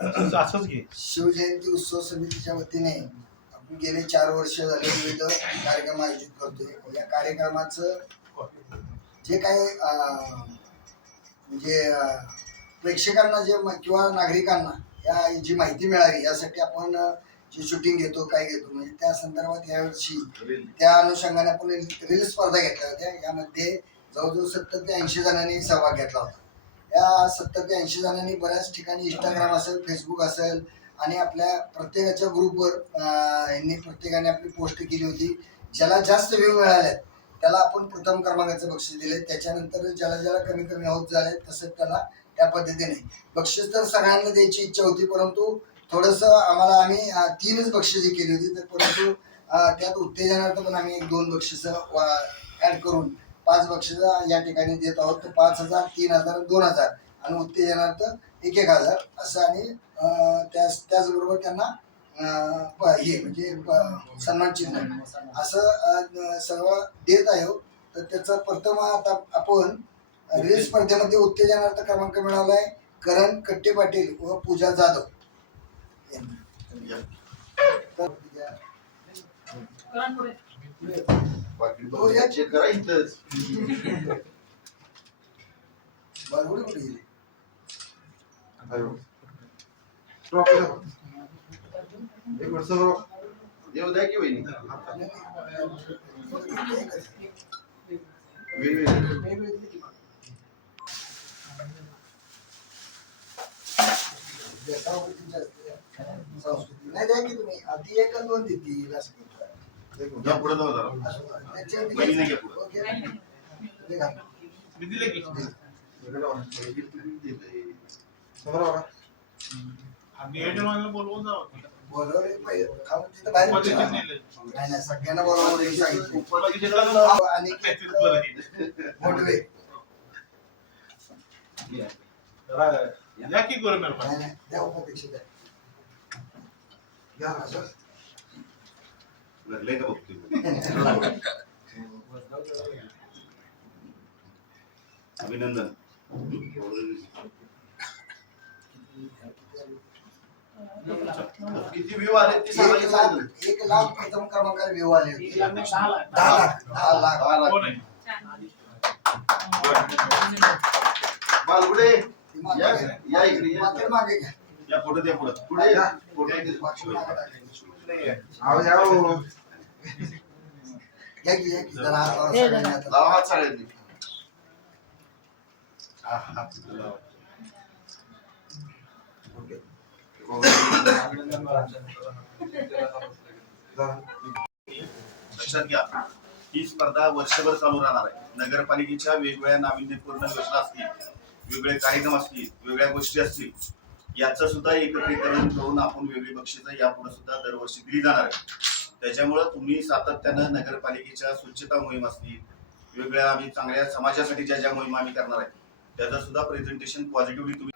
असंच घे. शिवजयंती उत्सव समितीच्या वतीने आपण गेले 4 वर्ष झाले विविध कार्यक्रम आयोजित करतोय. या कार्यक्रमाचं जे काही म्हणजे प्रेक्षकांना जे किंवा नागरिकांना या जी माहिती मिळावी यासाठी आपण जे शूटिंग घेतो काय घेतो म्हणजे त्या संदर्भात यावर्षी त्या अनुषंगाने आपण रील स्पर्धा घेतल्या होत्या. यामध्ये जवळजवळ 70 ते 80 जणांनी सहभाग घेतला होता. या 70 ते 80 जणांनी बऱ्याच ठिकाणी इंस्टाग्राम असेल, फेसबुक असेल आणि आपल्या प्रत्येकाच्या ग्रुपवर यांनी प्रत्येकाने आपली पोस्ट केली होती. ज्याला जास्त व्ह्यू मिळाले त्याला आपण प्रथम क्रमांकाचं बक्षीस दिले. त्याच्यानंतर ज्याला कमी कमी होत झाले तसं त्याला त्या पद्धतीने बक्षीस तर सगळ्यांना द्यायची इच्छा होती, परंतु थोडंसं आम्ही 3च बक्षिसे केली होती. तर परंतु त्यात उत्तेजनार्थ पण आम्ही 1-2 बक्षिसं ऍड करून 5 बक्षिसं या ठिकाणी देत आहोत. तर 5,000, 3,000, 2,000 आणि उत्तेजनार्थ 1,000 असं आणि त्याचबरोबर त्यांना हे म्हणजे सन्मान चिन्ह असं सगळं देत आहे. तर त्याचा प्रथम आता आपण रील स्पर्धेमध्ये उत्तेजनार्थ क्रमांक मिळवलाय करण कट्टे पाटील व पूजा जाधव येऊ द्या की वहिनी नाही द्या की तुम्ही ती 1-2 देतील असं पुढे सगळ्यांना बरोबर आणि द्या उपाध्यक्ष द्या लागले का बघतो अभिनंदन. किती व्ह्यू आले? 1 लाख प्रथम क्रमांकाला व्ह्यू आले होते. 10 लाख बालगुडे या इकडे मागे घ्या. या पुढे द्या पुढे पुढे लावा हात सगळ्यांनी. लक्षात घ्या ही स्पर्धा वर्षभर चालू राहणार आहे. नगरपालिकेच्या वेगवेगळ्या नाविन्यपूर्ण योजना असतील, वेगवेगळे कार्यक्रम असतील, वेगळ्या गोष्टी असतील, याचं सुद्धा एकत्रीकरण करून आपण वेगळी बक्षिसं यापुढे सुद्धा दरवर्षी दिली जाणार आहे. त्याच्यामुळे तुम्ही सातत्यानं नगरपालिकेच्या स्वच्छता मोहीम असतील, वेगवेगळ्या आम्ही चांगल्या समाजासाठी ज्या मोहिमा आम्ही करणार आहे त्याचं सुद्धा प्रेझेंटेशन पॉझिटिव्हली तुम्ही